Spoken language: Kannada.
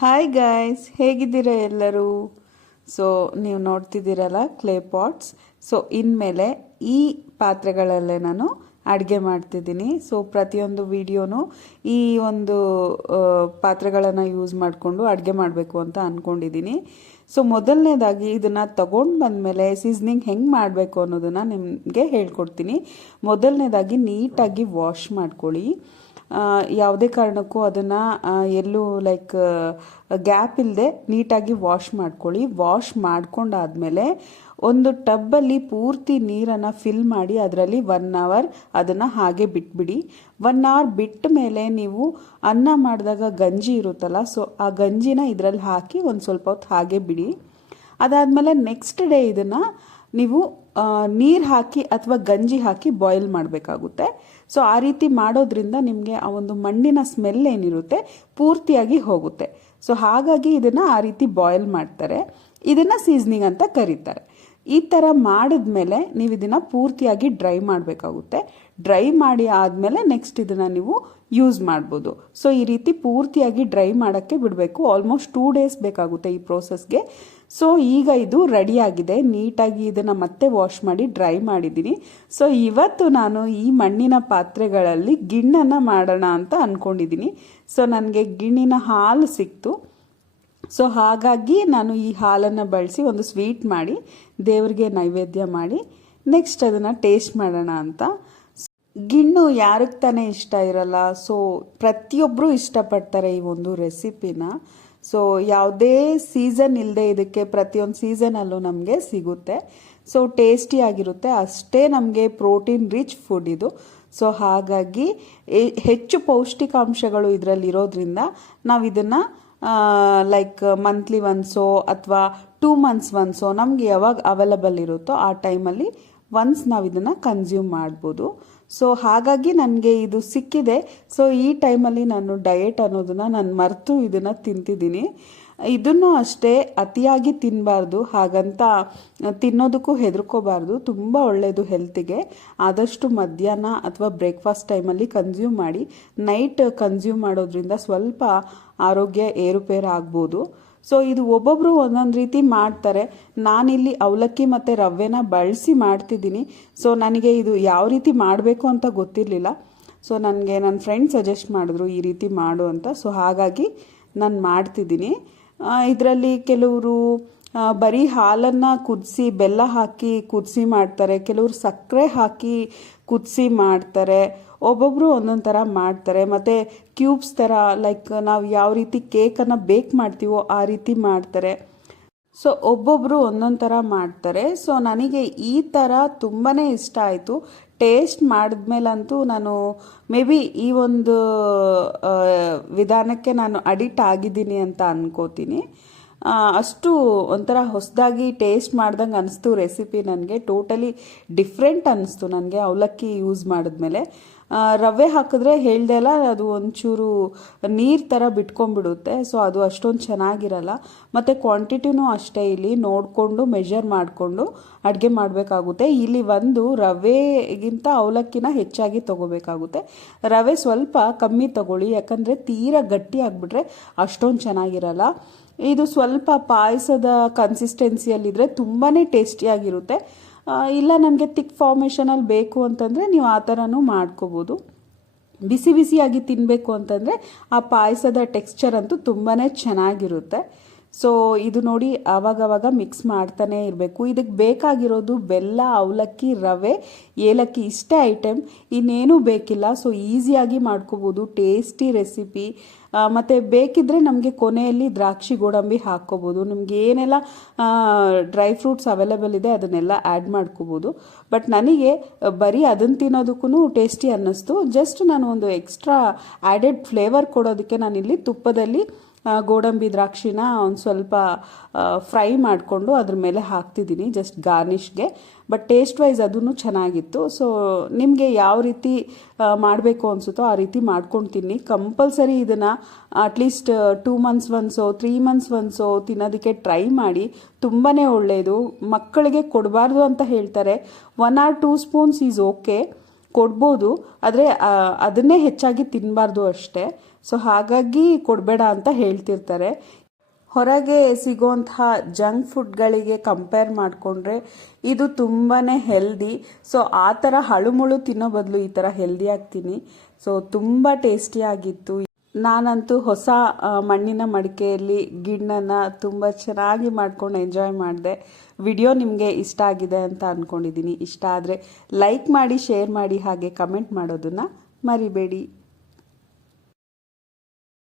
ಹಾಯ್ ಗಾಯ್ಸ್ ಹೇಗಿದ್ದೀರಾ ಎಲ್ಲರೂ? ಸೊ ನೀವು ನೋಡ್ತಿದ್ದೀರಲ್ಲ ಕ್ಲೇ ಪಾಟ್ಸ್ ಸೊ ಇನ್ಮೇಲೆ ಈ ಪಾತ್ರೆಗಳಲ್ಲೇ ನಾನು ಅಡುಗೆ ಮಾಡ್ತಿದ್ದೀನಿ. ಸೊ ಪ್ರತಿಯೊಂದು ವಿಡಿಯೋನು ಈ ಒಂದು ಪಾತ್ರೆಗಳನ್ನು ಯೂಸ್ ಮಾಡಿಕೊಂಡು ಅಡುಗೆ ಮಾಡಬೇಕು ಅಂತ ಅಂದ್ಕೊಂಡಿದ್ದೀನಿ ಸೊ ಮೊದಲನೇದಾಗಿ ಇದನ್ನು ತಗೊಂಡು ಬಂದಮೇಲೆ ಸೀಸ್ನಿಂಗ್ ಹೆಂಗೆ ಮಾಡಬೇಕು ಅನ್ನೋದನ್ನು ನಿಮಗೆ ಹೇಳ್ಕೊಡ್ತೀನಿ. ಮೊದಲನೇದಾಗಿ ನೀಟಾಗಿ ವಾಶ್ ಮಾಡ್ಕೊಳ್ಳಿ. ಯಾವುದೇ ಕಾರಣಕ್ಕೂ ಅದನ್ನು ಎಲ್ಲೂ ಲೈಕ್ ಗ್ಯಾಪ್ ಇಲ್ಲದೆ ನೀಟಾಗಿ ವಾಶ್ ಮಾಡ್ಕೊಳ್ಳಿ. ವಾಶ್ ಮಾಡ್ಕೊಂಡಾದಮೇಲೆ ಒಂದು ಟಬ್ಬಲ್ಲಿ ಪೂರ್ತಿ ನೀರನ್ನು ಫಿಲ್ ಮಾಡಿ ಅದರಲ್ಲಿ ಒನ್ ಅವರ್ ಅದನ್ನು ಹಾಗೆ ಬಿಟ್ಬಿಡಿ. ಒನ್ ಅವರ್ ಬಿಟ್ಟ ಮೇಲೆ ನೀವು ಅನ್ನ ಮಾಡಿದಾಗ ಗಂಜಿ ಇರುತ್ತಲ್ಲ ಸೊ ಆ ಗಂಜಿನ ಇದರಲ್ಲಿ ಹಾಕಿ ಒಂದು ಸ್ವಲ್ಪ ಹೊತ್ತು ಹಾಗೆ ಬಿಡಿ. ಅದಾದಮೇಲೆ ನೆಕ್ಸ್ಟ್ ಡೇ ಇದನ್ನು ನೀವು ನೀರು ಹಾಕಿ ಅಥವಾ ಗಂಜಿ ಹಾಕಿ ಬಾಯ್ಲ್ ಮಾಡಬೇಕಾಗುತ್ತೆ. ಸೊ ಆ ರೀತಿ ಮಾಡೋದ್ರಿಂದ ನಿಮಗೆ ಆ ಒಂದು ಮಣ್ಣಿನ ಸ್ಮೆಲ್ ಏನಿರುತ್ತೆ ಪೂರ್ತಿಯಾಗಿ ಹೋಗುತ್ತೆ. ಸೊ ಹಾಗಾಗಿ ಇದನ್ನು ಆ ರೀತಿ ಬಾಯ್ಲ್ ಮಾಡ್ತಾರೆ. ಇದನ್ನು ಸೀಸ್ನಿಂಗ್ ಅಂತ ಕರೀತಾರೆ. ಈ ಥರ ಮಾಡಿದ್ಮೇಲೆ ನೀವು ಇದನ್ನು ಪೂರ್ತಿಯಾಗಿ ಡ್ರೈ ಮಾಡಬೇಕಾಗುತ್ತೆ. ಡ್ರೈ ಮಾಡಿ ಆದಮೇಲೆ ನೆಕ್ಸ್ಟ್ ಇದನ್ನು ನೀವು ಯೂಸ್ ಮಾಡ್ಬೋದು. ಸೊ ಈ ರೀತಿ ಪೂರ್ತಿಯಾಗಿ ಡ್ರೈ ಮಾಡೋಕ್ಕೆ ಬಿಡಬೇಕು. ಆಲ್ಮೋಸ್ಟ್ ಟೂ ಡೇಸ್ ಬೇಕಾಗುತ್ತೆ ಈ ಪ್ರೋಸೆಸ್ಗೆ ಸೊ ಈಗ ಇದು ರೆಡಿಯಾಗಿದೆ ನೀಟಾಗಿ ಇದನ್ನು ಮತ್ತೆ ವಾಶ್ ಮಾಡಿ ಡ್ರೈ ಮಾಡಿದ್ದೀನಿ. ಸೊ ಇವತ್ತು ನಾನು ಈ ಮಣ್ಣಿನ ಪಾತ್ರೆಗಳಲ್ಲಿ ಗಿಣ್ಣನ್ನು ಮಾಡೋಣ ಅಂತ ಅಂದ್ಕೊಂಡಿದ್ದೀನಿ ಸೊ ನನಗೆ ಗಿಣ್ಣಿನ ಹಾಲು ಸಿಕ್ತು. ಸೊ ಹಾಗಾಗಿ ನಾನು ಈ ಹಾಲನ್ನು ಬಳಸಿ ಒಂದು ಸ್ವೀಟ್ ಮಾಡಿ, ದೇವರಿಗೆ ನೈವೇದ್ಯ ಮಾಡಿ ನೆಕ್ಸ್ಟ್ ಅದನ್ನು ಟೇಸ್ಟ್ ಮಾಡೋಣ ಅಂತ. ಗಿಣ್ಣು ಯಾರಿಗೆ ತಾನೇ ಇಷ್ಟ ಇರಲ್ಲ. ಸೊ ಪ್ರತಿಯೊಬ್ಬರೂ ಇಷ್ಟಪಡ್ತಾರೆ ಈ ಒಂದು ರೆಸಿಪಿನ ಸೊ ಯಾವುದೇ ಸೀಸನ್ ಇಲ್ಲದೆ ಇದಕ್ಕೆ ಪ್ರತಿಯೊಂದು ಸೀಸನಲ್ಲೂ ನಮಗೆ ಸಿಗುತ್ತೆ. ಸೊ ಟೇಸ್ಟಿಯಾಗಿರುತ್ತೆ ಅಷ್ಟೇ ನಮಗೆ ಪ್ರೋಟೀನ್ ರಿಚ್ ಫುಡ್ ಇದು. ಸೊ ಹಾಗಾಗಿ ಹೆಚ್ಚು ಪೌಷ್ಟಿಕಾಂಶಗಳು ಇದರಲ್ಲಿ ಇರೋದ್ರಿಂದ ನಾವು ಇದನ್ನು ಲೈಕ್ ಮಂತ್ಲಿ ಒನ್ಸೋ ಅಥವಾ ಟೂ ಮಂತ್ಸ್ ಒನ್ಸೋ ನಮಗೆ ಯಾವಾಗ ಅವೈಲಬಲ್ ಇರುತ್ತೋ ಆ ಟೈಮಲ್ಲಿ ಒನ್ಸ್ ನಾವು ಇದನ್ನು ಕನ್ಸ್ಯೂಮ್ ಮಾಡ್ಬೋದು. ಸೊ ಹಾಗಾಗಿ ನನಗೆ ಇದು ಸಿಕ್ಕಿದೆ. ಸೊ ಈ ಟೈಮಲ್ಲಿ ನಾನು ಡಯೆಟ್ ಅನ್ನೋದನ್ನು ನಾನು ಮರೆತು ಇದನ್ನು ತಿಂತಿದ್ದೀನಿ. ಇದನ್ನು ಅಷ್ಟೇ ಅತಿಯಾಗಿ ತಿನ್ನಬಾರ್ದು ಹಾಗಂತ ತಿನ್ನೋದಕ್ಕೂ ಹೆದರ್ಕೋಬಾರ್ದು. ತುಂಬ ಒಳ್ಳೆಯದು ಹೆಲ್ತಿಗೆ ಆದಷ್ಟು ಮಧ್ಯಾಹ್ನ ಅಥವಾ ಬ್ರೇಕ್ಫಾಸ್ಟ್ ಟೈಮಲ್ಲಿ ಕನ್ಸ್ಯೂಮ್ ಮಾಡಿ. ನೈಟ್ ಕನ್ಸ್ಯೂಮ್ ಮಾಡೋದ್ರಿಂದ ಸ್ವಲ್ಪ ಆರೋಗ್ಯ ಏರುಪೇರು ಆಗ್ಬೋದು ಸೊ ಇದು ಒಬ್ಬೊಬ್ಬರು ಒಂದೊಂದು ರೀತಿ ಮಾಡ್ತಾರೆ. ನಾನಿಲ್ಲಿ ಅವಲಕ್ಕಿ ಮತ್ತು ರವೆನ ಬಳಸಿ ಮಾಡ್ತಿದ್ದೀನಿ. ಸೊ ನನಗೆ ಇದು ಯಾವ ರೀತಿ ಮಾಡಬೇಕು ಅಂತ ಗೊತ್ತಿರಲಿಲ್ಲ. ಸೊ ನನಗೆ ನನ್ನ ಫ್ರೆಂಡ್ ಸಜೆಸ್ಟ್ ಮಾಡಿದ್ರು ಈ ರೀತಿ ಮಾಡು ಅಂತ. ಸೊ ಹಾಗಾಗಿ ನಾನು ಮಾಡ್ತಿದ್ದೀನಿ. ಇದರಲ್ಲಿ ಕೆಲವರು ಬರೀ ಹಾಲನ್ನು ಕುದಿಸಿ, ಬೆಲ್ಲ ಹಾಕಿ ಕುದಿಸಿ ಮಾಡ್ತಾರೆ. ಕೆಲವರು ಸಕ್ಕರೆ ಹಾಕಿ ಕುದಿಸಿ ಮಾಡ್ತಾರೆ. ಒಬ್ಬೊಬ್ಬರು ಒಂದೊಂದು ಥರ ಮಾಡ್ತಾರೆ. ಮತ್ತು ಕ್ಯೂಬ್ಸ್ ಥರ ಲೈಕ್ ನಾವು ಯಾವ ರೀತಿ ಕೇಕನ್ನು ಬೇಕ್ ಮಾಡ್ತೀವೋ ಆ ರೀತಿ ಮಾಡ್ತಾರೆ. ಸೊ ಒಬ್ಬೊಬ್ಬರು ಒಂದೊಂದು ಥರ ಮಾಡ್ತಾರೆ. ಸೊ ನನಗೆ ಈ ಥರ ತುಂಬಾ ಇಷ್ಟ ಆಯಿತು. ಟೇಸ್ಟ್ ಮಾಡಿದ್ಮೇಲಂತೂ ನಾನು ಮೇ ಬಿ ಈ ಒಂದು ವಿಧಾನಕ್ಕೆ ನಾನು ಅಡಿಕ್ಟ್ ಆಗಿದ್ದೀನಿ ಅಂತ ಅನ್ಕೋತೀನಿ. ಅಷ್ಟು ಒಂಥರ ಹೊಸದಾಗಿ ಟೇಸ್ಟ್ ಮಾಡ್ದಂಗೆ ಅನಿಸ್ತು ರೆಸಿಪಿ ನನಗೆ. ಟೋಟಲಿ ಡಿಫ್ರೆಂಟ್ ಅನ್ನಿಸ್ತು ನನಗೆ ಅವಲಕ್ಕಿ ಯೂಸ್ ಮಾಡಿದ್ಮೇಲೆ. ರವೆ ಹಾಕಿದ್ರೆ ಹೇಳ್ದೆ ಅಲ್ಲ, ಅದು ಒಂಚೂರು ನೀರು ಥರ ಬಿಟ್ಕೊಂಡ್ಬಿಡುತ್ತೆ ಸೊ ಅದು ಅಷ್ಟೊಂದು ಚೆನ್ನಾಗಿರಲ್ಲ. ಮತ್ತು ಕ್ವಾಂಟಿಟಿನೂ ಅಷ್ಟೇ ಇಲ್ಲಿ, ನೋಡಿಕೊಂಡು ಮೆಷರ್ ಮಾಡಿಕೊಂಡು ಅಡುಗೆ ಮಾಡಬೇಕಾಗುತ್ತೆ. ಇಲ್ಲಿ ಒಂದು ರವೆಗಿಂತ ಅವಲಕ್ಕಿನ ಹೆಚ್ಚಾಗಿ ತಗೋಬೇಕಾಗುತ್ತೆ. ರವೆ ಸ್ವಲ್ಪ ಕಮ್ಮಿ ತಗೊಳ್ಳಿ, ಯಾಕಂದರೆ ತೀರಾ ಗಟ್ಟಿ ಆಗಿಬಿಟ್ರೆ ಅಷ್ಟೊಂದು ಚೆನ್ನಾಗಿರಲ್ಲ. ಇದು ಸ್ವಲ್ಪ ಪಾಯಸದ ಕನ್ಸಿಸ್ಟೆನ್ಸಿಯಲ್ಲಿದ್ದರೆ ತುಂಬಾ ಟೇಸ್ಟಿಯಾಗಿರುತ್ತೆ ಇಲ್ಲ, ನನಗೆ ತಿಕ್ ಫಾರ್ಮೇಷನಲ್ಲಿ ಬೇಕು ಅಂತಂದರೆ ನೀವು ಆ ಥರನೂ ಮಾಡ್ಕೋಬೋದು. ಬಿಸಿ ಬಿಸಿಯಾಗಿ ತಿನ್ನಬೇಕು ಅಂತಂದರೆ ಆ ಪಾಯಸದ ಟೆಕ್ಸ್ಚರ್ ಅಂತೂ ತುಂಬಾ ಚೆನ್ನಾಗಿರುತ್ತೆ. ಸೊ ಇದು ನೋಡಿ ಆವಾಗವಾಗ ಮಿಕ್ಸ್ ಮಾಡ್ತಾನೆ ಇರಬೇಕು. ಇದಕ್ಕೆ ಬೇಕಾಗಿರೋದು ಬೆಲ್ಲ, ಅವಲಕ್ಕಿ, ರವೆ, ಏಲಕ್ಕಿ ಇಷ್ಟೇ ಐಟಮ್ ಇನ್ನೇನೂ ಬೇಕಿಲ್ಲ. ಸೊ ಈಸಿಯಾಗಿ ಮಾಡ್ಕೋಬೋದು. ಟೇಸ್ಟಿ ರೆಸಿಪಿ ಮತ್ತು ಬೇಕಿದ್ದರೆ ನಮಗೆ ಕೊನೆಯಲ್ಲಿ ದ್ರಾಕ್ಷಿ ಗೋಡಂಬಿ ಹಾಕ್ಕೋಬೋದು. ನಿಮ್ಗೆ ಏನೆಲ್ಲ ಡ್ರೈ ಫ್ರೂಟ್ಸ್ ಅವೈಲೇಬಲ್ ಇದೆ ಅದನ್ನೆಲ್ಲ ಆ್ಯಡ್ ಮಾಡ್ಕೋಬೋದು. ಬಟ್ ನನಗೆ ಬರೀ ಅದನ್ನು ತಿನ್ನೋದಕ್ಕೂ ಟೇಸ್ಟಿ ಅನ್ನಿಸ್ತು. ಜಸ್ಟ್ ನಾನು ಒಂದು ಎಕ್ಸ್ಟ್ರಾ ಆ್ಯಡೆಡ್ ಫ್ಲೇವರ್ ಕೊಡೋದಕ್ಕೆ ನಾನಿಲ್ಲಿ ತುಪ್ಪದಲ್ಲಿ ಗೋಡಂಬಿ ದ್ರಾಕ್ಷಿನ ಒಂದು ಸ್ವಲ್ಪ ಫ್ರೈ ಮಾಡಿಕೊಂಡು ಅದ್ರ ಮೇಲೆ ಹಾಕ್ತಿದ್ದೀನಿ ಜಸ್ಟ್ ಗಾರ್ನಿಷ್ಗೆ ಬಟ್ ಟೇಸ್ಟ್ ವೈಸ್ ಅದೂ ಚೆನ್ನಾಗಿತ್ತು. ಸೊ ನಿಮಗೆ ಯಾವ ರೀತಿ ಮಾಡಬೇಕು ಅನಿಸುತ್ತೋ ಆ ರೀತಿ ಮಾಡ್ಕೊಂಡು ತಿನ್ನಿ ಕಂಪಲ್ಸರಿ ಇದನ್ನು ಅಟ್ಲೀಸ್ಟ್ ಟೂ ಮಂತ್ಸ್ ಒನ್ಸೋ ತ್ರೀ ಮಂತ್ಸ್ ಒನ್ಸೋ ತಿನ್ನೋದಕ್ಕೆ ಟ್ರೈ ಮಾಡಿ. ತುಂಬಾ ಒಳ್ಳೆಯದು ಮಕ್ಕಳಿಗೆ ಕೊಡಬಾರ್ದು ಅಂತ ಹೇಳ್ತಾರೆ. One or two spoons is okay ಕೊಡ್ಬೋದು, ಆದರೆ ಅದನ್ನೇ ಹೆಚ್ಚಾಗಿ ತಿನ್ನಬಾರ್ದು ಅಷ್ಟೇ. ಸೊ ಹಾಗಾಗಿ ಕೊಡಬೇಡ ಅಂತ ಹೇಳ್ತಿರ್ತಾರೆ. ಹೊರಗೆ ಸಿಗೋಂತಹ ಜಂಕ್ ಫುಡ್ಗಳಿಗೆ ಕಂಪೇರ್ ಮಾಡಿಕೊಂಡ್ರೆ ಇದು ತುಂಬಾ ಹೆಲ್ದಿ. ಸೊ ಆ ಥರ ಹಳುಮುಳು ತಿನ್ನೋ ಬದಲು ಈ ಥರ ಹೆಲ್ದಿಯಾಗಿ ತಿನ್ನಿ. ಸೊ ತುಂಬ ಟೇಸ್ಟಿಯಾಗಿತ್ತು. ನಾನಂತೂ ಹೊಸ ಮಣ್ಣಿನ ಮಡಿಕೆಯಲ್ಲಿ ಗಿಣ್ಣನ ತುಂಬ ಚೆನ್ನಾಗಿ ಮಾಡ್ಕೊಂಡು ಎಂಜಾಯ್ ಮಾಡಿದೆ. ವಿಡಿಯೋ ನಿಮಗೆ ಇಷ್ಟ ಆಗಿದೆ ಅಂತ ಅಂದ್ಕೊಂಡಿದ್ದೀನಿ ಇಷ್ಟ ಆದರೆ ಲೈಕ್ ಮಾಡಿ ಶೇರ್ ಮಾಡಿ, ಹಾಗೆ ಕಮೆಂಟ್ ಮಾಡೋದನ್ನು ಮರಿಬೇಡಿ.